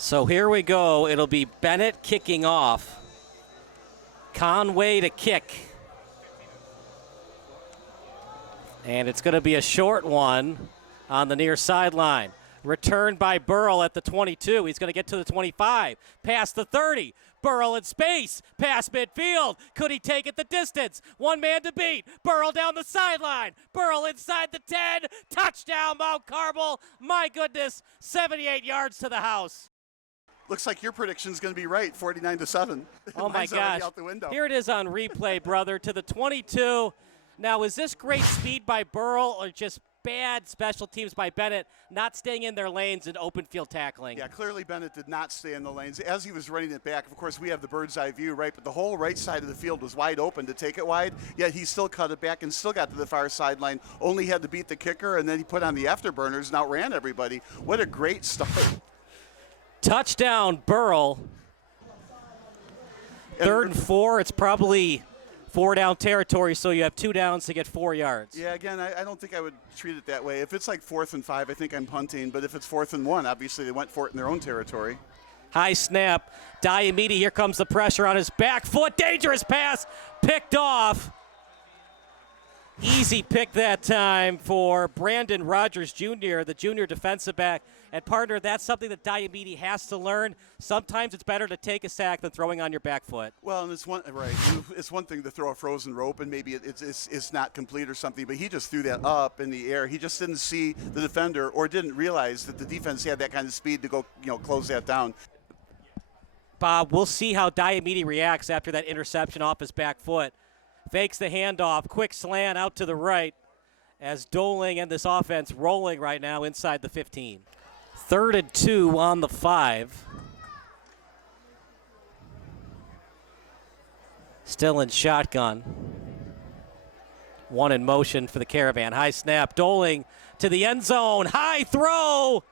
So here we go. It'll be Benet kicking off. Conway to kick. And it's going to be a short one on the near sideline. Returned by Burrell at the 22. He's going to get to the 25. Past the 30. Burrell in space. Past midfield. Could he take it the distance? One man to beat. Burrell down the sideline. Burrell inside the 10. Touchdown, Mount Carmel. My goodness, 78 yards to the house. Looks like your prediction's going to be right, 49-7. Oh, my gosh. Out the window. Here it is on replay, brother, to the 22. Now, is this great speed by Burrell or just bad special teams by Benet not staying in their lanes and open field tackling? Yeah, clearly Benet did not stay in the lanes. As he was running it back, of course, we have the bird's eye view, right? But the whole right side of the field was wide open to take it wide, yet he still cut it back and still got to the far sideline, only had to beat the kicker, and then he put on the afterburners and outran everybody. What a great start. Touchdown, Burrell. Third and 4. It's probably 4-down territory, so you have 2 downs to get 4 yards. Yeah, again, I don't think I would treat it that way. If it's like 4th and 5, I think I'm punting. But if it's 4th and 1, obviously they went for it in their own territory. High snap. Diamede, here comes the pressure on his back foot. Dangerous pass. Picked off. Easy pick that time for Brandon Rogers Jr., the junior defensive back. And partner, that's something that Diamede has to learn. Sometimes it's better to take a sack than throwing on your back foot. Well, and it's one thing to throw a frozen rope and maybe it's not complete or something, but he just threw that up in the air. He just didn't see the defender or didn't realize that the defense had that kind of speed to go, close that down. Bob, we'll see how Diamede reacts after that interception off his back foot. Fakes the handoff, quick slant out to the right as Doling and this offense rolling right now inside the 15. 3rd and 2 on the 5. Still in shotgun. One in motion for the Caravan. High snap, Doling to the end zone. High throw.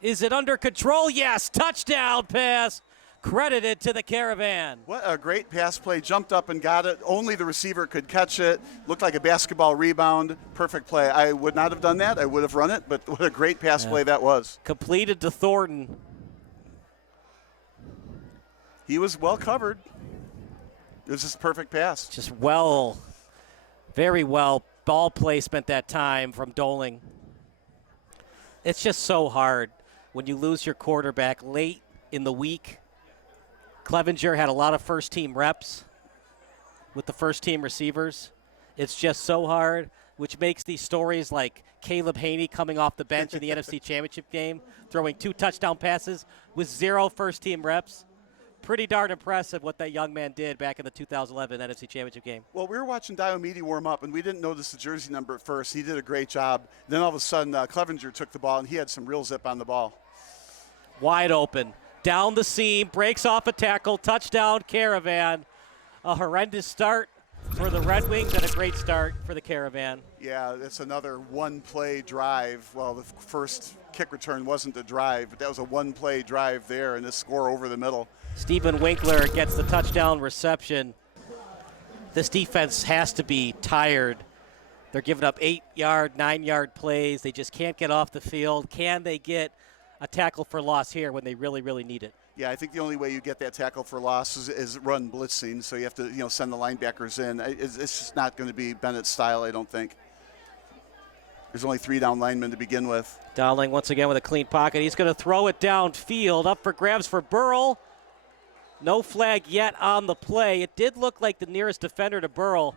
Is it under control? Yes, touchdown pass. Credited to the Caravan. What a great pass play. Jumped up and got it. Only the receiver could catch it. Looked like a basketball rebound. Perfect play. I would not have done that. I would have run it, but what a great pass play that was. Completed to Thornton. He was well covered. It was just a perfect pass. Just very well ball placement that time from Doling. It's just so hard when you lose your quarterback late in the week. Clevenger had a lot of first-team reps with the first-team receivers. It's just so hard, which makes these stories like Caleb Haney coming off the bench in the NFC Championship game, throwing 2 touchdown passes with 0 first-team reps. Pretty darn impressive what that young man did back in the 2011 NFC Championship game. Well, we were watching Diamede warm up, and we didn't notice the jersey number at first. He did a great job. Then all of a sudden, Clevenger took the ball, and he had some real zip on the ball. Wide open. Down the seam, breaks off a tackle, touchdown Caravan. A horrendous start for the Red Wings and a great start for the Caravan. Yeah, it's another one-play drive. Well, the first kick return wasn't a drive, but that was a one-play drive there, and a score over the middle. Stephen Winkler gets the touchdown reception. This defense has to be tired. They're giving up 8-yard, 9-yard plays. They just can't get off the field. Can they get a tackle for loss here when they really, really need it? Yeah, I think the only way you get that tackle for loss is run blitzing. So you have to, send the linebackers in. It's just not going to be Bennett's style, I don't think. There's only 3 down linemen to begin with. Dowling once again with a clean pocket. He's going to throw it downfield. Up for grabs for Burrell. No flag yet on the play. It did look like the nearest defender to Burrell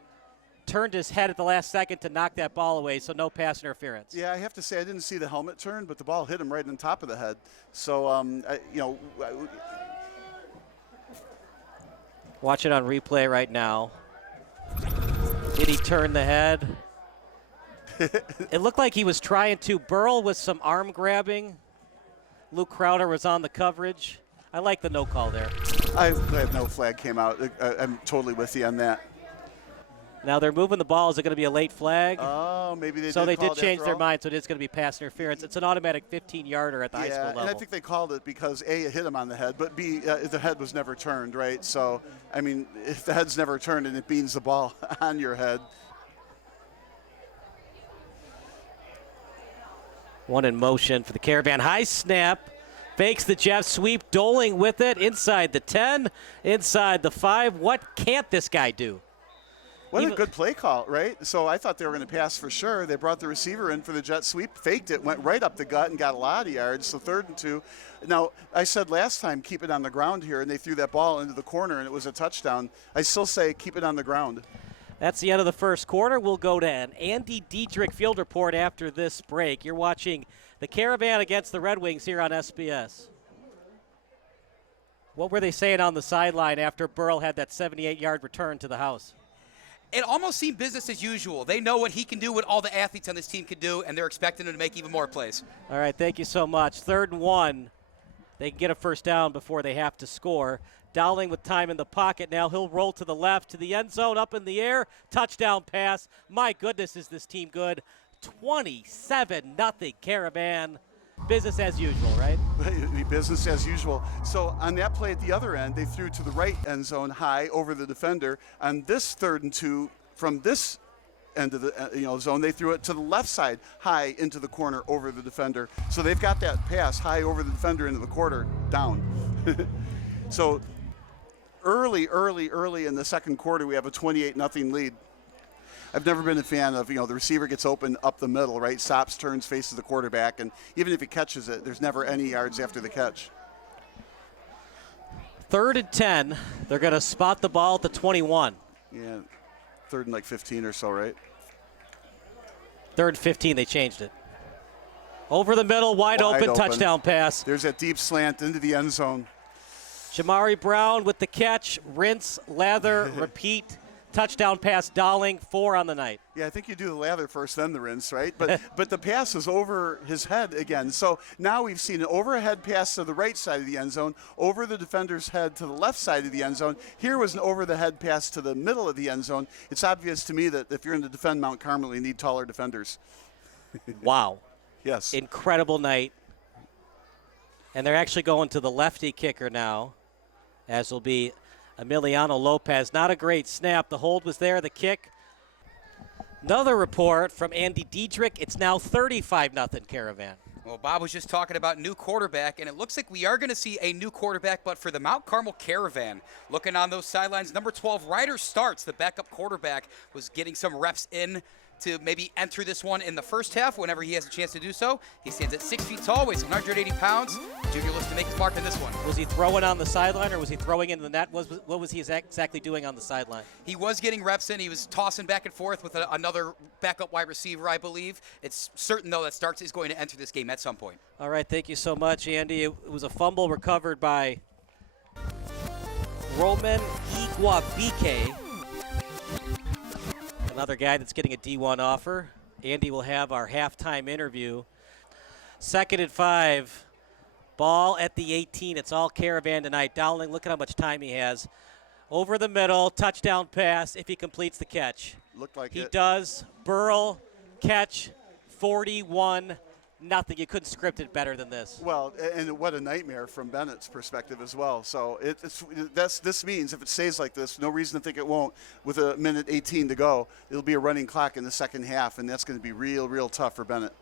turned his head at the last second to knock that ball away, so no pass interference. Yeah, I have to say I didn't see the helmet turn, but the ball hit him right on top of the head. So, Watch it on replay right now. Did he turn the head? It looked like he was trying to. Burrell with some arm grabbing. Luke Crowder was on the coverage. I like the no call there. I'm glad no flag came out. I'm totally with you on that. Now they're moving the ball. Is it going to be a late flag? Oh, maybe they did. So they call did it change their all. mind, so it is going to be pass interference. It's an automatic 15-yarder at the high school level. And I think they called it because, A, it hit him on the head, but B, the head was never turned, right? So, I mean, if the head's never turned and it beans the ball on your head. One in motion for the Caravan. High snap. Fakes the jet sweep. Doling with it inside the 10, inside the 5. What can't this guy do? What a good play call, right? So I thought they were going to pass for sure. They brought the receiver in for the jet sweep, faked it, went right up the gut and got a lot of yards. So 3rd and 2. Now, I said last time, keep it on the ground here, and they threw that ball into the corner, and it was a touchdown. I still say keep it on the ground. That's the end of the first quarter. We'll go to an Andy Dietrich field report after this break. You're watching the Caravan against the Red Wings here on SBS. What were they saying on the sideline after Burrell had that 78-yard return to the house? It almost seemed business as usual. They know what he can do, what all the athletes on this team can do, and they're expecting him to make even more plays. All right, thank you so much. 3rd and 1. They can get a first down before they have to score. Dowling with time in the pocket now. He'll roll to the left, to the end zone, up in the air. Touchdown pass. My goodness, is this team good. 27-0 Caravan. Business as usual, right? Business as usual. So on that play at the other end, they threw to the right end zone high over the defender. On this 3rd and 2, from this end of the zone, they threw it to the left side high into the corner over the defender. So they've got that pass high over the defender into the quarter down. So early in the second quarter, we have a 28-0 lead. I've never been a fan of, the receiver gets open up the middle, right? Stops, turns, faces the quarterback, and even if he catches it, there's never any yards after the catch. 3rd and 10. They're going to spot the ball at the 21. Yeah, 3rd and 15 or so, right? 3rd and 15, they changed it. Over the middle, wide open, touchdown pass. There's that deep slant into the end zone. Jamari Brown with the catch, rinse, lather, repeat. Touchdown pass, Dowling, 4 on the night. Yeah, I think you do the lather first, then the rinse, right? But the pass is over his head again. So now we've seen an overhead pass to the right side of the end zone, over the defender's head to the left side of the end zone. Here was an over-the-head pass to the middle of the end zone. It's obvious to me that if you're going to defend Mount Carmel, you need taller defenders. Wow. Yes. Incredible night. And they're actually going to the lefty kicker now, as will be Emiliano Lopez. Not a great snap. The hold was there, the kick. Another report from Andy Dietrich. It's now 35-0 Caravan. Well, Bob was just talking about new quarterback, and it looks like we are going to see a new quarterback, but for the Mount Carmel Caravan. Looking on those sidelines, number 12, Ryder Starts, the backup quarterback, was getting some reps in to maybe enter this one in the first half whenever he has a chance to do so. He stands at 6 feet tall, weighs 180 pounds. Junior looks to make his mark in this one. Was he throwing on the sideline or was he throwing into the net? What was he exactly doing on the sideline? He was getting reps in. He was tossing back and forth with another backup wide receiver, I believe. It's certain, though, that Starks is going to enter this game at some point. All right, thank you so much, Andy. It was a fumble recovered by Roman Iguabike. Another guy that's getting a D1 offer. Andy will have our halftime interview. 2nd and 5. Ball at the 18. It's all Caravan tonight. Dowling, look at how much time he has. Over the middle, touchdown pass if he completes the catch. Looked like he does. Burrell, catch, 41-0. You couldn't script it better than this. Well, and what a nightmare from Bennett's perspective as well. So this means if it stays like this, no reason to think it won't. With a minute 18 to go, it'll be a running clock in the second half, and that's going to be real tough for Benet.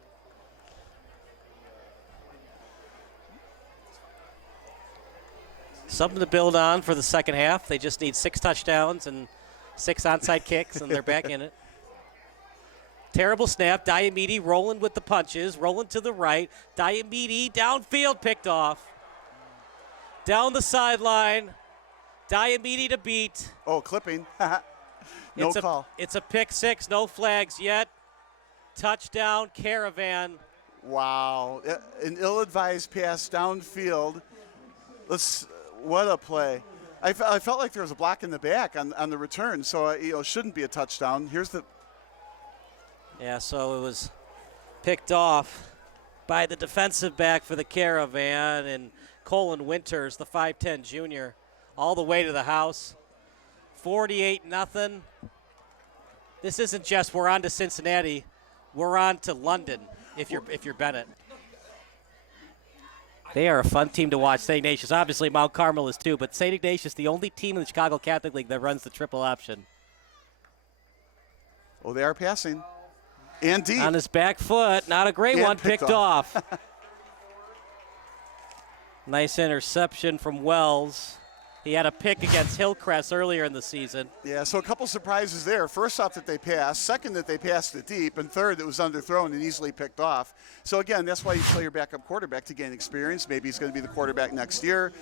Something to build on for the second half. They just need 6 touchdowns and 6 onside kicks, and they're back in it. Terrible snap. Diomede rolling with the punches, rolling to the right. Diomede downfield, picked off. Down the sideline. Diomede to beat. Oh, clipping. No call. It's a pick 6, no flags yet. Touchdown, Caravan. Wow. An ill-advised pass downfield. What a play. I felt like there was a block in the back on the return, so it shouldn't be a touchdown. Here's the... Yeah, so it was picked off by the defensive back for the Caravan, and Colin Winters, the 5'10 junior, all the way to the house. 48-0. This isn't just we're on to Cincinnati. We're on to London if you're Benet. They are a fun team to watch, St. Ignatius. Obviously, Mount Carmel is too, but St. Ignatius, the only team in the Chicago Catholic League that runs the triple option. Oh, they are passing. And deep. On his back foot, not a great one, picked off. Nice interception from Wells. He had a pick against Hillcrest earlier in the season. Yeah, so a couple surprises there. First off, that they passed. Second, that they passed it deep. And third, it was underthrown and easily picked off. So again, that's why you play your backup quarterback to gain experience. Maybe he's going to be the quarterback next year.